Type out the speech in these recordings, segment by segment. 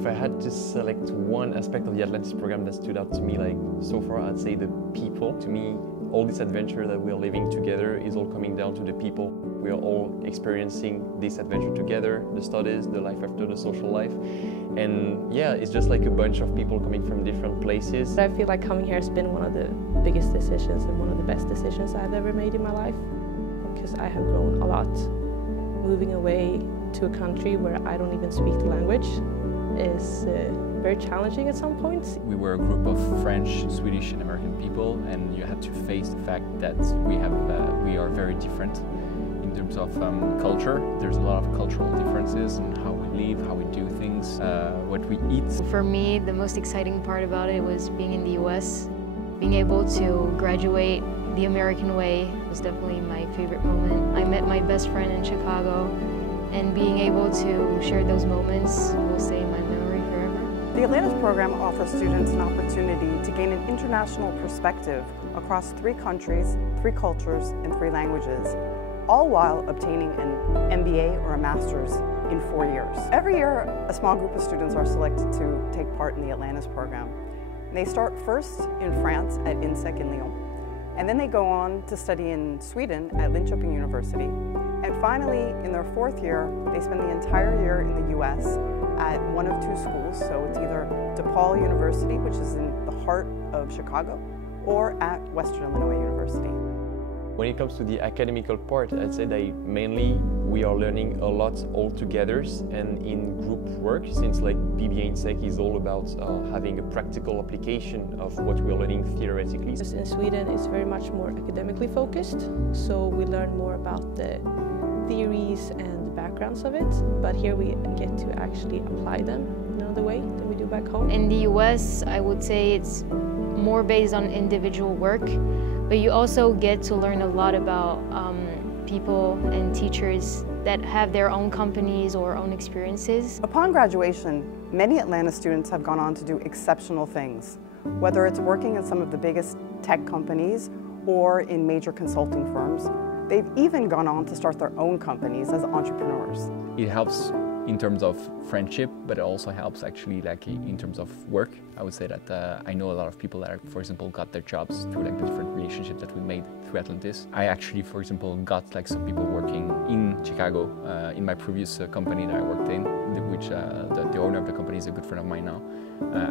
If I had to select one aspect of the Atlantis program that stood out to me, like so far, I'd say the people. To me, all this adventure that we're living together is all coming down to the people. We are all experiencing this adventure together, the studies, the life after the social life. And yeah, it's just like a bunch of people coming from different places. I feel like coming here has been one of the biggest decisions and one of the best decisions I've ever made in my life, because I have grown a lot. Moving away to a country where I don't even speak the language is very challenging at some points. We were a group of French, Swedish and American people, and you had to face the fact that we are very different in terms of culture. There's a lot of cultural differences in how we live, how we do things, what we eat. For me, the most exciting part about it was being in the US. Being able to graduate the American way was definitely my favorite moment. I met my best friend in Chicago, and being able to share those moments will stay in my memory forever. The Atlantis program offers students an opportunity to gain an international perspective across 3 countries, 3 cultures, and 3 languages, all while obtaining an MBA or a master's in 4 years. Every year, a small group of students are selected to take part in the Atlantis program. They start first in France at INSEEC in Lyon, and then they go on to study in Sweden at Linköping University. And finally, in their 4th year, they spend the entire year in the US at one of 2 schools. So it's either DePaul University, which is in the heart of Chicago, or at Western Illinois University. When it comes to the academical part, I'd say that mainly we are learning a lot all together and in group work, since like BBA INSEEC is all about having a practical application of what we're learning theoretically. In Sweden, it's very much more academically focused, so we learn more about the theories and the backgrounds of it, but here we get to actually apply them in another way than we do back home. In the US, I would say it's more based on individual work, but you also get to learn a lot about people and teachers that have their own companies or own experiences. Upon graduation, many Atlanta students have gone on to do exceptional things, whether it's working in some of the biggest tech companies or in major consulting firms. They've even gone on to start their own companies as entrepreneurs. It helps in terms of friendship, but it also helps actually like in terms of work. I would say that I know a lot of people that, for example, got their jobs through like the different relationships that we made through Atlantis. I actually, for example, got like some people working in Chicago in my previous company that I worked in, which the owner of the company is a good friend of mine now.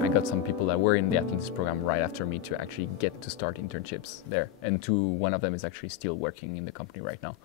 I got some people that were in the Atlantis program right after me to actually get to start internships there, and one of them is actually still working in the company right now.